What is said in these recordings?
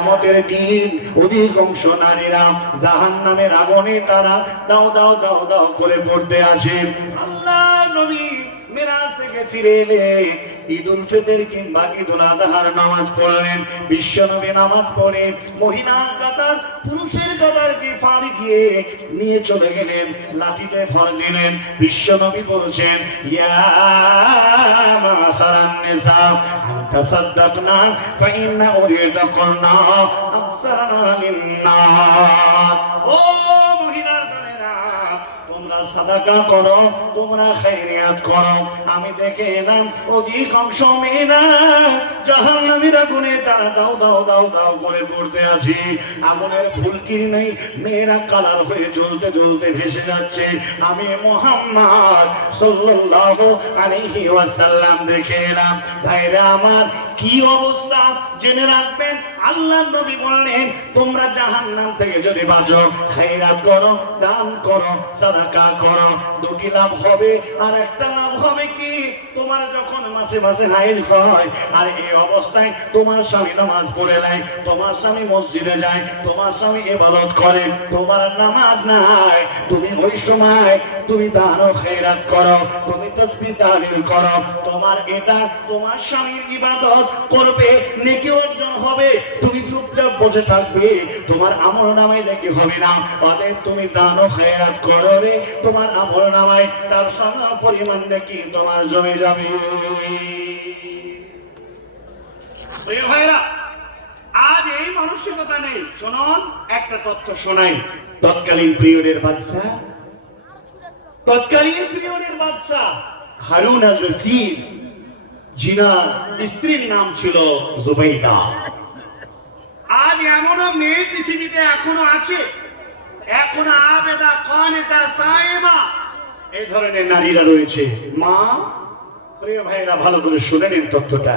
আমাদের দিন অধিকাংশ নারীরা জাহান্নামের আগুনে তারা দাও দাও দাও দাও করে পড়তে আসে। আল্লাহ নবী মিরাজ থেকে ফিরে এলে ঈদুল ফিতর কিংবা ঈদুল আজহার নামাজ পড়লেন। বিশ্ব নবী নামাজ পড়ে মহিলার কাতার পুরুষের কাতারকে ফাড়ি দিয়ে নিয়ে চলে গেলেন, লাঠিতে ভর দিলেন। বিশ্ব নবী বলছেন, ইয়া মাসারান নিসা তাসাদদাকনা ফাইন্না উরিদাকুনা আকসারনা লিন্নার। ও মহিলার দলেরা, তোমরা সাদাকা করো, তোমরা খায়রিয়াত করো। আমি দেখে এলাম অধিকাংশ মেয়েরা জাহান্নামের আগুনে তারা দাও দাও দাও দাও করে পড়তে আছি। আগুনের ফুলকির নেই, মেয়েরা কালার হয়ে জ্বলতে জ্বলতে ভেসে যাচ্ছে। আমি মুহাম্মদ সাল্লাল্লাহু আলাইহি ওয়াসাল্লাম দেখে এলাম। ভাইরা আমার, কি অবস্থা জেনে রাখবেন। আল্লাহ নবী বললেন, তোমরা জাহান্নাম থেকে যদি বাঁচো, খায়রাত করো, দান করো, সাদাকা করো। দুটি লাভ হবে। আর একটা লাভ হবে কি, তোমার যখন মাসে মাসে হাইল হয় আর এই অবস্থায় তোমার স্বামী নামাজ পড়ে নেয়, তোমার স্বামী মসজিদে যায়, তোমার স্বামী ইবাদত করে, তোমার নামাজ নাই, তুমি ওই সময় তুমি দান ও খায়রাত করো, তুমি তাসবিহ তাহলিল করো, তোমার এটা তোমার স্বামীর ইবাদত করবে, নেকি অর্জন হবে। তুমি চুপচাপ বসে থাকবে, তোমার আমলনামায় নেকি হবে না। অতএব তুমি দান ও খায়রাত করো রে, তোমার আমলনামায় তার সম পরিমাণ নেকি তোমার জমে যাবে। প্রিয় ভাইরা, আজ এই মানসিকতা নেই। শুনুন, একটা তথ্য শোনাই। তৎকালীন পিরিয়ডের বাদশা হারুন আল রশিদ, জিনার স্ত্রীর নাম ছিল জুবাইদা। আজ এমনও মেয়ে পৃথিবীতে এখনো আছে, এখনো আবেদা, কানিতা, সায়েমা, এই ধরনের নারীরা রয়েছে। মা, প্রিয় ভাইরা, ভালো করে শুনে নিন তথ্যটা।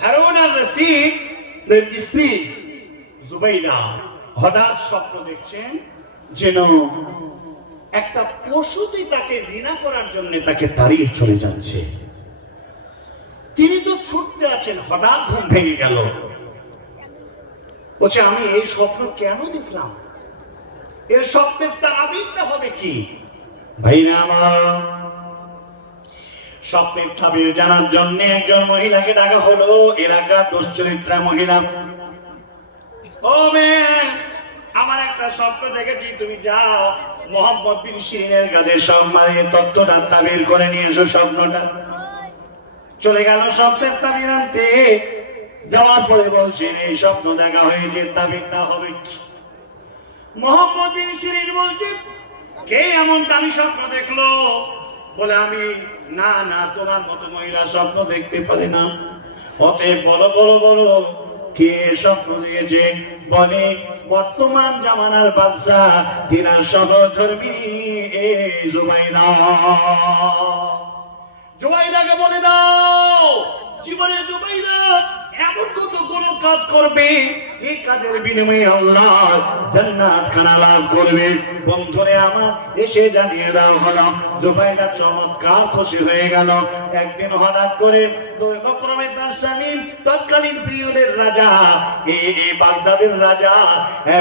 হারুন আল রশিদ স্ত্রী জুবাইদা হঠাৎ স্বপ্ন দেখছেন যেন একটা পশুতে তাকে জিনা করার জন্য তাকে তাড়িয়ে চলে যাচ্ছে। তিনি তো ছুটতে আছেন, হঠাৎ ঘুম ভেঙে গেল। বলছে, আমি এই স্বপ্ন কেন দেখলাম? এর স্বপ্নের তাবিরটা হবে কি? ভাইরা আমার, স্বপ্নের তাবির জানার জন্য একজন মহিলাকে ডাকা হলো। এলাকার দুশ্চরিত্রা মহিলা। ও মেয়ে, আমার একটা স্বপ্ন দেখেছি, তুমি যাও মোহাম্মদ বিন সিরিনের কাছে সব তথ্যটা তাবির করে নিয়ে এসো। স্বপ্নটা চলে গেল স্বপ্নের তাবির আনতে। যাওয়ার পরে বলছেন, এই স্বপ্ন দেখা হয়েছে, তাবিরটা হবে কি? মোহাম্মদ বিন সিরিন বলছে, কে এমন দামি স্বপ্ন দেখলো? বলে, আমি। না না, তোমার মতো মহিলা স্বপ্ন দেখতে পারে না। অতএব বলো বলো বলো, কে স্বপ্ন দিয়েছে? বলে, বর্তমান জামানার বাদশা, তিনার সহধর্মী এই জুবাইদা। জুবাইদাকে বলে দাও, জীবনে জুবাইদা এমন কত কোন কাজ করবে যে কাজের বিনিময়ে আল্লাহ জান্নাত খানা লাভ করবে। বন্ধুরে আমার, এসে জানিয়ে দেওয়া হলো। জুবাইদা চমৎকার খুশি হয়ে গেল। একদিন হঠাৎ করে দৈবক্রমে তার স্বামী, তৎকালীন পিরিয়ডের রাজা, এই বাগদাদের রাজা,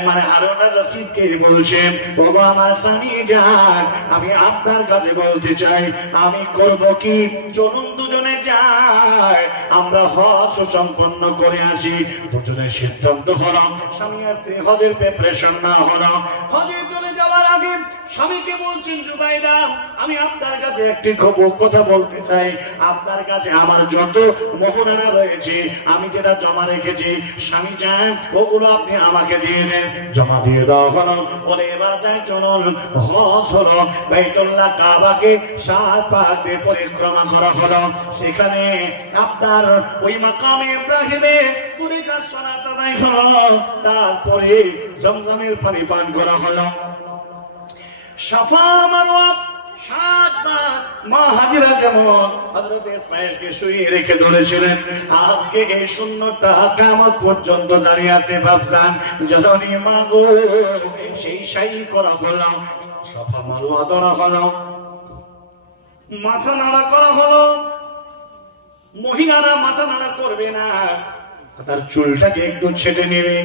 মানে হারুন আল রশিদকে বলছে, বাবা আমার স্বামী যান, আমি আপনার কাছে বলতে চাই, আমি করব কি? চলুন দুজনে যাই, আমরা হজ সম্পন্ন করে আসি। দুজনের সিদ্ধান্ত হলো, স্বামী স্ত্রী হজের প্রিপারেশন না হলো। হজে চলে যাওয়ার আগে স্বামীকে বলছেন, জুবাইদা, আমি আপনার কাছে একটি কথা বলতে চাই। আপনার কাছে আমার যত মোহরানা রয়েছে, আমি যেটা জমা রেখেছি, স্বামী চান ওগুলো আপনি আমাকে দিয়ে দেন। জমা দিয়ে দেওয়া হলো। বলে, এবার যাই, চলুন হজ হলো। বাইতুল্লাহ কাবাকে 7 পাক দিয়ে পরিক্রমা করা হলো। সেখানে আপনার ওই মাকামে ইব্রাহিমে দুই রাকাত সালাত আদায় হলো। তারপরে জমজমের পানি পান করা হলো। সাফা মারওয়া 7 বার মা হাজিরা যেমন হযরত ইসমাঈলকে শুইয়ে রেখে ধরেছিলেন, আজকে এই সুন্নতটা কিয়ামত পর্যন্ত জারি আছে। বাপজান, জননী মা গো, সেই সাই করা হলো, সাফা মারওয়া ধরা হলো, মাথা নাড়া করা হলো। মহিলারা মাথা নাড়া করবে না, তার চুলটাকে একটু ছেটে নেবে,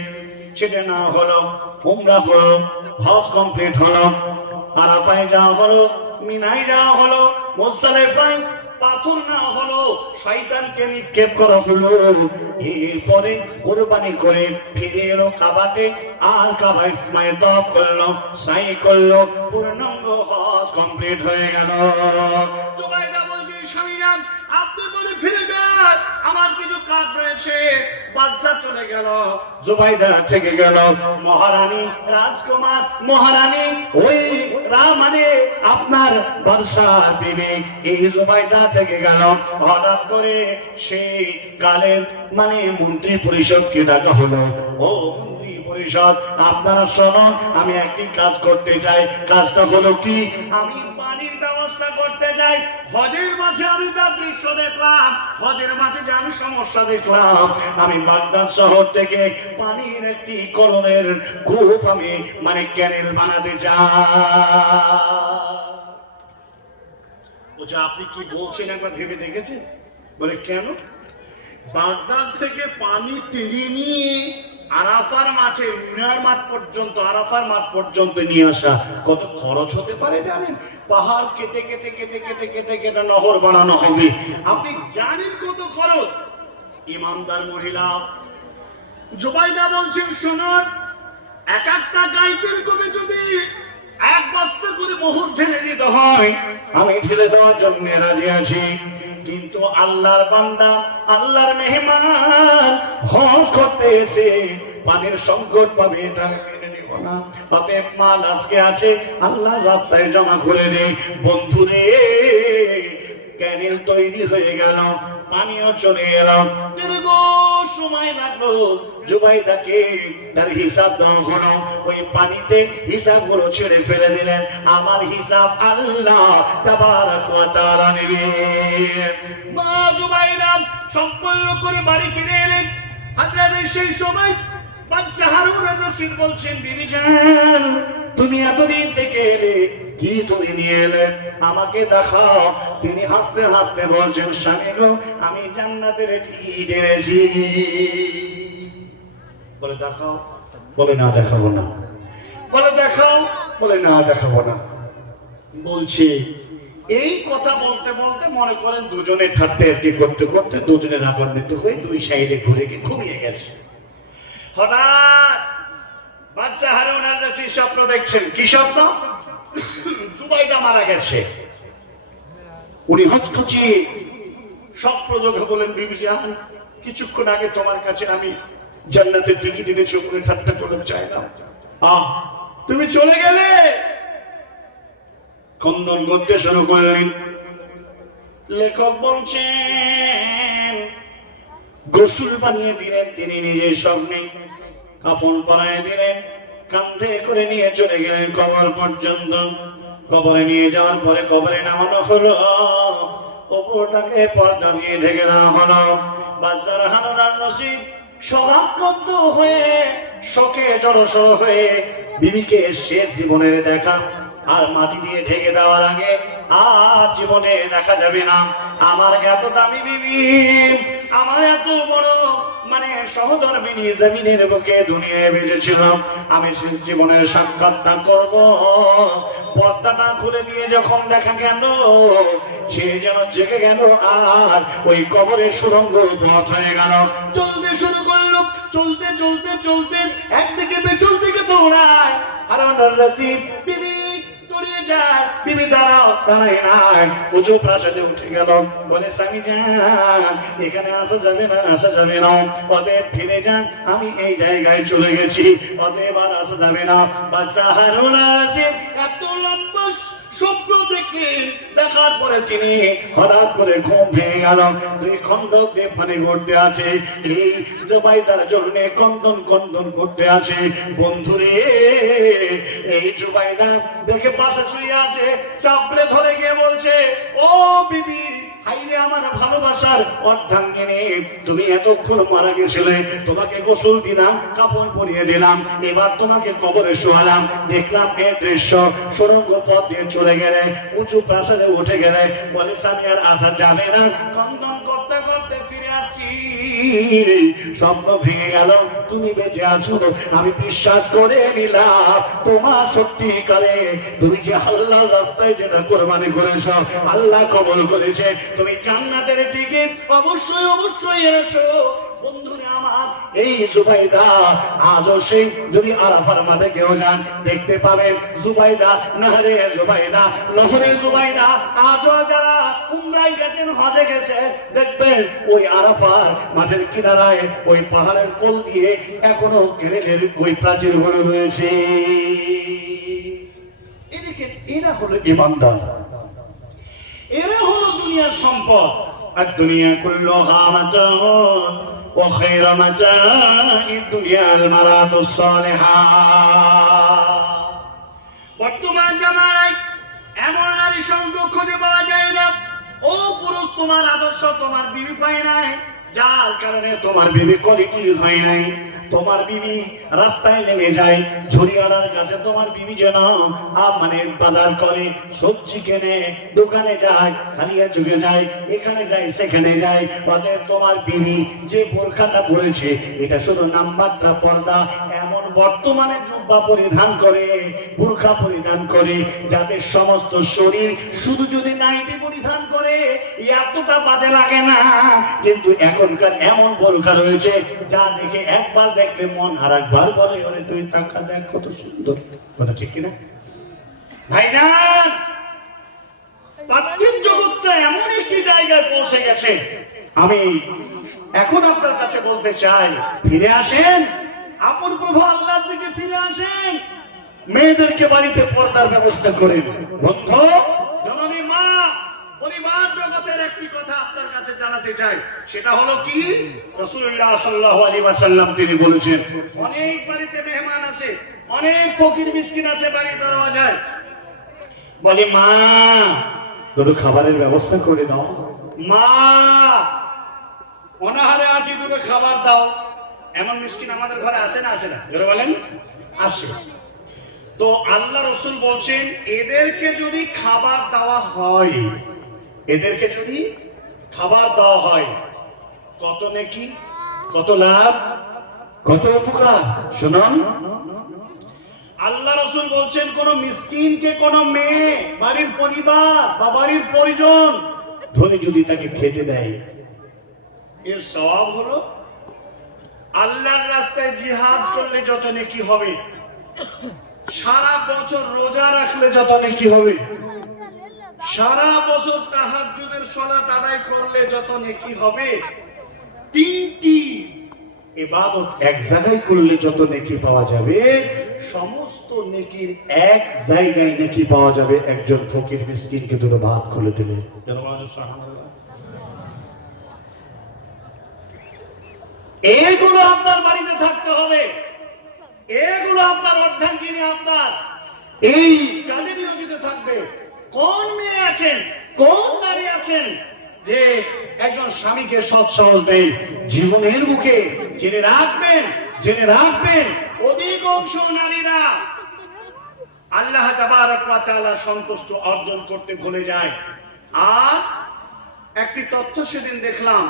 ছেটে না হলো, উমরা হলো, হজ কমপ্লিট হলো, আরাফায় যাওয়া হলো, মিনায় যাওয়া হলো, মুজদালিফায় পাথর না হলো, শয়তানকে নিক্ষেপ করা হলো। এরপরে কুরবানি করে ফিরে এলো কাবাতে, আর কাবা ইসমাইল তওয়াফ করলো, সাই করলো, পূর্ণাঙ্গ হজ কমপ্লিট হয়ে গেল। জুবাইদা বলছে, স্বামী জান আপনি বলে ফিরে যান, আমার কিছু কাজ রয়েছে। বাদশা চলে গেল, জুবাইদা থেকে গেল। মহারানী, রাজকুমার, মহারানী, ওই মানে আপনার বাদশাহ বিবি এই জুবাইদা থেকে গেল। হঠাৎ করে সেই কালের মানে মন্ত্রী পরিষদকে ডাকা হলো। ও মন্ত্রী পরিষদ, আপনারা শোনো, আমি একটি কাজ করতে চাই। কাজটা হলো কি, আমি পানির ব্যবস্থা করতে চাই। হজের মাঝে আমি যা দৃশ্য দেখলাম, হজের মাঝে যে আমি সমস্যা দেখলাম, আমি বাগদাদ শহর থেকে পানির একটি কলমের কূপ আমি মানে ক্যানেল বানাতে চাই। আপনি কি বলছেন একবার ভেবে দেখেছেন? বলে কেন? বাগদাদ থেকে পানি টেনে নিয়ে আরাফার মাঠে, মিনার মাঠ পর্যন্ত, আরাফার মাঠ পর্যন্ত নিয়ে আসা কত খরচ হতে পারে জানেন? পাহাড় কেটে কেটে কেটে কেটে কেটে কেটে নহর বানানো হবে। আপনি জানেন কত খরচ? ইমানদার মহিলা জুবাইদা বলছেন, শুনুন, এক একটা গাইদের কবে যদি এক বস্তা করে মোহর ঢেলে দিতে হয়, আমি ঢেলে দেওয়ার জন্য রাজি আছি। কিন্তু আল্লাহর বান্দা, আল্লাহর মেহমান হজ করতে এসে পানির সংকট পাবে, এটা মেনে নিব না। অতএব মাল আজকে আছে, আল্লাহর রাস্তায় জমা করে দেই। বন্ধুরে, ক্যানেল তৈরি হয়ে গেল, পানিও চলে এলাম। দীর্ঘ সময় লাগলো জুবাইদাকে তার হিসাব দেওয়া হলো। ওই পানিতে হিসাব গুলো ছেড়ে ফেলে দিলেন। আমার হিসাব আল্লাহ তাবারাক ওয়া তাআলা নেবেন। মা জুবাইদা সম্পূর্ণ করে বাড়ি ফিরে এলেন। হযরত সেই সময় বাদশাহ হারুন আর-রশিদ বলছেন, বিবি জান তুমি এতদিন থেকে এলে, কি তুমি নিয়ে এলে আমাকে দেখাও। তিনি হাসতে হাসতে বলছেন, স্বামী গো, আমি জান্নাতের টিকিট এনেছি। বলে দেখাও। বলে না দেখাবো না। বলে দেখাও। বলে না দেখাবো না। বলছি এই কথা বলতে বলতে মনে করেন দুজনে ঠাট্টা এরকি করতে করতে দুজনে রাগান্বিত হয়ে দুই সাইডে ঘুরে গিয়ে ঘুমিয়ে গেছে। হঠাৎ বাদশাহ হারুন আর-রশিদ স্বপ্ন দেখছেন। কি স্বপ্ন? জুবাইদা মারা গেছে। উনি হচকচি স্বপ্ন যোগে বলেন, বিবি জান কিছুক্ষণ আগে তোমার কাছে আমি জান্নাতের টিকিট এনেছি বলে ঠাট্টা করে চাইলাম, তুমি চলে গেলে। খন্দন করতে শুরু করলেন। লেখক বলছেন, গোসল বানিয়ে দিলেন তিনি নিজের স্বপ্নে, কাফন পরায় দিলেন, কাঁধে করে নিয়ে চলে গেলেন কবর পর্যন্ত। কবরে নিয়ে যাওয়ার পরে কবরে নামানো হলো, ওপরটাকে পর্দা দিয়ে ঢেকে দেওয়া হলো। বাদশাহ হারুন আর-রশিদ শোকাক্রান্ত হয়ে, শোকে জড়সড় হয়ে বিবিকে শেষ জীবনের দেখা আর মাটি দিয়ে ঢেকে দেওয়ার আগে আর জীবনে দেখা যাবে না। আমার এত দামি বিবি, আমার এত বড় মানে সহধর্মিনী জমিনের বুকে দুনিয়ায় বেঁচেছিলাম, আমি শেষ জীবনের সাক্ষাৎটা করব। পর্দাটা খুলে দিয়ে যখন দেখা গেল, সে যেন জেগে গেল আর ওই কবরের সুড়ঙ্গ পথ হয়ে গেল। চলতে শুরু করলো, চলতে চলতে চলতে একদিকে পেছন দিকে দৌড়ায় হারুন আর-রশিদ। বিবি দৌড়িয়ে যায়, বিবি দাঁড়াও, দাঁড়ায় নাই, উঁচু প্রাসাদে উঠে গেল। বলে, স্বামী যান এখানে আসা যাবে না, আসা যাবে না, অতএব ফিরে যান, আমি এই জায়গায় চলে গেছি, অতএব আর আসা যাবে না। বাদশাহ হারুন আর-রশিদ এত লম্বা স্বপ্ন দেখার পরে তিনি হঠাৎ করে ঘুম ভেঙে গেল। দুই খন্ডক দিয়ে পানি ঘুরতে আছে, এই জুবাইদার জন্য কন্দন কন্দন করতে আছে। বন্ধুরে, এই জুবাইদা দেখে পাশে শুয়ে আছে, চাপড়ে ধরে গিয়ে বলছে, ও বিবি, হাইরে আমার ভালোবাসার অর্ধাঙ্গিনী, তুমি এতক্ষণ মারা গেছিলে, তোমাকে গোসল দিলাম, কাপড় পরিয়ে দিলাম, এবার তোমাকে কবরে শোয়ালাম, দেখলাম এই দৃশ্য, সুড়ঙ্গ পথ দিয়ে চলে গেলে, উঁচু প্রাসাদে উঠে গেলে, বলে স্বামী আর আসা যাবে না। কন্দন করতে করতে ফিরে আসছি স্বপ্ন ভেঙে গেল, তুমি বেঁচে আছো, আমি বিশ্বাস করে নিলাম তোমার সত্যিকারে তুমি যে আল্লাহর রাস্তায় যেটা কোরবানি করেছো আল্লাহ কবুল করেছে, তুমি জান্নাতের দিকে অবশ্যই অবশ্যই এনেছো। বন্ধুরে আমার, এই জুবাইদা আজও সেই যদি আরাফার মাঠে কেউ যান দেখতে পাবেন জুবাইদা, নহরে জুবাইদা, নহরে জুবাইদা। আজও যারা উমরায় গেছেন, হজে গেছে, দেখবেন ওই আরাফার মাঠের কিনারায় ওই পাহাড়ের কোল দিয়ে এখনো কেরেলের ওই প্রাচীর গুলো রয়েছে। এদিকে এরা হলো ইমানদার, এরা হলো দুনিয়ার সম্পদ। আর দুনিয়া কুল্লুহা মাতাউন ওয়া খায়রু মাতাঈদ দুনিয়াল মারাতুস সালিহাত। বর্তমান জামানায় এমন নারী সঙ্গ খুঁজে পাওয়া যায় না, ও পুরুষ তোমার আদর্শ তোমার বিবি পায় নাই, যার কারণে তোমার বিবি কোয়ালিটি হয় নাই। তোমার বিবি রাস্তায় নেমে যায়, ঝুড়িয়ালার কাছে তোমার বিবি যেন মানে বাজার করে, সবজি কেনে, দোকানে যায়, খালিয়া চুকে যায়, এখানে যায় সেখানে যায়। অতএব তোমার বিবি যে বোরখাটা পরেছে এটা শুধু নামমাত্রা পর্দা। এমন বর্তমানে জুব্বা পরিধান করে, বোরখা পরিধান করে, যাদের সমস্ত শরীর শুধু যদি নাইটি পরিধান করে এতটা বাজে লাগে না, কিন্তু এখনকার এমন বোরখা রয়েছে যা দেখে একবার দেখলে মন আর একবার বলে ওরে তুই টাকা দেখ কত সুন্দর। কথা ঠিক কিনা ভাইজান? পার্থিব জগৎটা এমন একটি জায়গায় পৌঁছে গেছে, আমি এখন আপনার কাছে বলতে চাই ফিরে আসেন, আপন প্রভু আল্লাহর দিকে ফিরে আসেন, মেয়েদেরকে বাড়িতে পর্দার ব্যবস্থা করেন। বন্ধু, জননী মা, পরিবার জগতের একটি কথা আপনার কাছে জানাতে চাই, সেটা হলো কি রাসূলুল্লাহ সাল্লাল্লাহু আলাইহি ওয়াসাল্লাম তিনি বলেছেন, অনেক বাড়িতে মেহমান আছে, অনেক ফকির মিসকিন আছে বাড়ির দরওয়াজায়, বলে মা দুটো খাবারের ব্যবস্থা করে দাও, মা অনাহারে আছি দুটো খাবার দাও। এমন মিসকিন আমাদের ঘরে আসে না? আসে না? জোরে বলেন, আসে। তো আল্লাহ রাসূল বলছেন এদেরকে যদি খাবার দেওয়া হয়, এদেরকে যদি খাবার দেওয়া হয়, কত নেকি, কত লাভ, কত উপকার। শুনুন, আল্লাহ রাসূল বলছেন কোন মিসকিনকে, কোন মেয়ে, বাড়ির পরিবার বা বাড়ির পরিজন ধনী যদি তাকে খেতে দেয়, এর সওয়াব হলো আল্লাহর রাস্তায় জিহাদ করলে যত নেকি হবে, সারা বছর রোজা রাখলে যত নেকি হবে, সারা বছর তাহাজ্জুদের সালাত আদায় করলে যত নেকি হবে, তিনটি ইবাদত এক জায়গায় করলে যত নেকি পাওয়া যাবে, সমস্ত নেকির এক জায়গায় নেকি পাওয়া যাবে একজন ফকির মিসকিনকে দুটো ভাত খুলে দিলে। এগুলো আপনার বাড়িতে থাকতে হবে, এগুলো আপনার অর্ধাঙ্গিনী আপনার এই কাজে নিয়োজিত থাকবে। কোন মেয়ে আছেন, কোন নারী আছেন যে একজন স্বামীকে সৎ সহজ দেয়? জীবনের মুখে জেনে রাখবেন, জেনে রাখবেন অধিকাংশ নারীরা আল্লাহ তাবারক ওয়া তাআলা সন্তুষ্ট অর্জন করতে ভুলে যায়। আর একটি তথ্য সেদিন দেখলাম,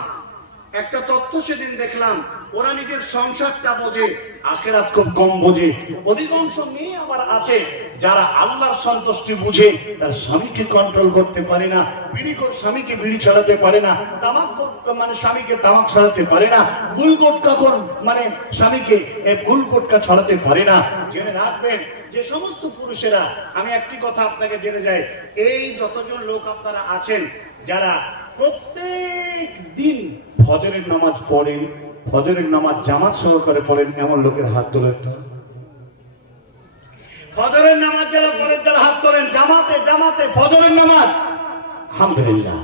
একটা তথ্য সেদিন দেখলাম, ওরা নিজের সংসারটা বোঝে, আখিরাত খুব কম বোঝে। অধিকাংশ মেয়ে আবার আছে যারা আল্লাহর সন্তুষ্টি বুঝে, তার স্বামীকে কন্ট্রোল করতে পারে না, বিড়িখোর স্বামীকে বিড়ি ছড়াতে পারে না, তামাকখোর মানে স্বামীকে তামাক ছড়াতে পারে না, গুলগোটকাখোর মানে স্বামীকে গুলগোটকা ছড়াতে পারে না। জেনে রাখবেন যে সমস্ত পুরুষেরা, আমি একটি কথা আপনাকে জেনে যাই, এই যতজন লোক আপনারা আছেন যারা প্রত্যেক দিন ফজরের নামাজ পড়েন, ফজরের নামাজ জামাত সহকারে পড়েন, এমন লোকের হাত তোলেন। ফজরের নামাজ যারা পড়েন তারা হাত তোলেন, জামাতে জামাতে ফজরের নামাজ, আলহামদুলিল্লাহ।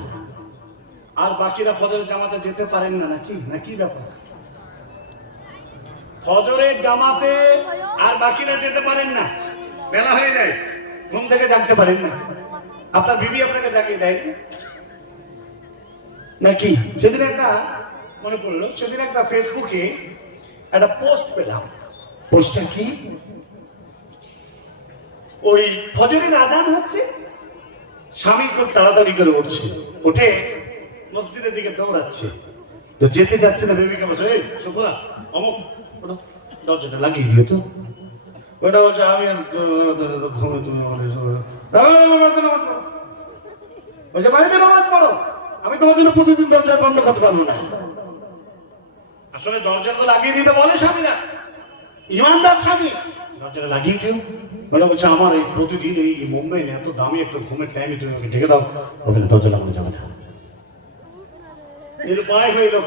আর বাকিরা ফজরের জামাতে যেতে পারেন না নাকি? নাকি ব্যাপার? ফজরের জামাতে আর বাকিরা যেতে পারেন না, বেলা হয়ে যায়, ঘুম থেকে জাগতে পারেন না, আপনার বিবি আপনাকে জাগিয়ে দেয় নাকি? সেদিন একটা মনে পড়লো, সেদিন একটা ফেসবুকে একটা পোস্ট পেলাম। পোস্টটা কি? ওই ফজরের আজান হচ্ছে, স্বামী খুব তাড়াতাড়ি করে উঠছে, উঠে মসজিদের দিকে দৌড়াচ্ছে, তো যেতে যাচ্ছে না বেবিকে বলছে এই শুকুরা অমুক ওটা দরজাটা লাগিয়ে দিও তো ওটা বলছে আমি আর ঘুমে তুমি বলছে বাড়িতে নামাজ পড়ো আমি তোমার জন্য প্রতিদিন দরজা বন্ধ করতে পারবো না আসলে দরজা তো লাগিয়ে দিতে বলে স্বামীরা ইমানদার স্বামী দরজাটা লাগিয়ে দিও বলে বলছে আমার এই প্রতিদিন এই মুম্বাই এত দামি একটা ঘুমের টাইমে তুমি আমাকে ঢেকে দাও ওখানে দরজা লাগানো যাবে না এর উপায় হয়ে লোক